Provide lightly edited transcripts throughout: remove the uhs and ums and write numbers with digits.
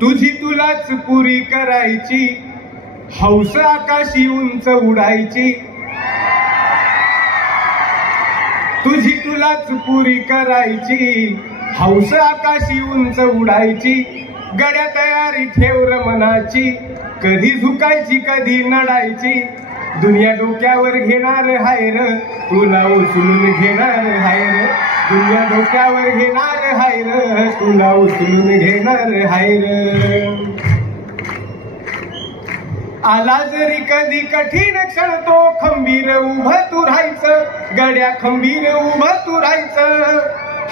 तुझी तुलाच पुरी करायची, हौस आकाशी उंच उडायची. तुझी तुलाच पुरी करायची, हौस आकाशी उंच उडायची. गड्या तयारी ठेव र मनाची, कधी झुकायची कधी नडायची. दुनिया डोक्यावर घेणार हाय र, तुला उचलून घेणार हाय र. दुनिया डोक्यावर घेणार हाय र, तुला उचलून घेणार हाय र. आला जरी कधी कठीण क्षण तो खंबीर उभं तू राहायचं. गड्या खंबीर उभं तू राहायचं.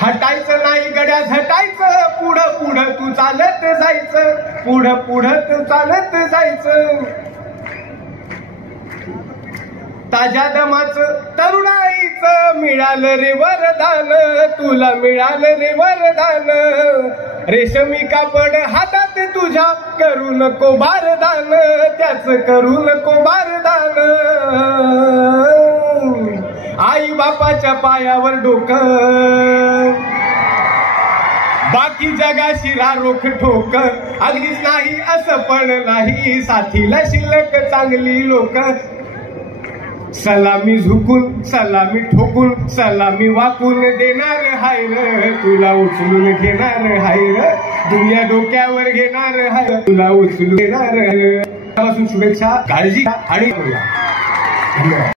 हटायचं नाही गड्या झटायचं. पुढं पुढं तू चालत जायचं. पुढं पुढं तू चालत जायचं. ताज्या दमाचं तरुणाईचं मिळालं रे वरदान. तुला मिळालं रे वरदान. रेशमी कापड हातात तुझ्या करू नको बारदान. त्याच करू नको बारदान. आई बापाच्या पायावर डोकं, बाकी जगाशी रारोख ठोक. अगदीच नाही असं पण नाही, साथीला शिल्लक चांगली लोक. सलामी झुकून सलामी ठोकून सलामी वाकून देणार हाय र, तुला उचलून घेणार हाय र. दुनिया डोक्यावर घेणार हाय, तुला उचलून घेणार. शुभेच्छा, काळजी आणि धन्यवाद.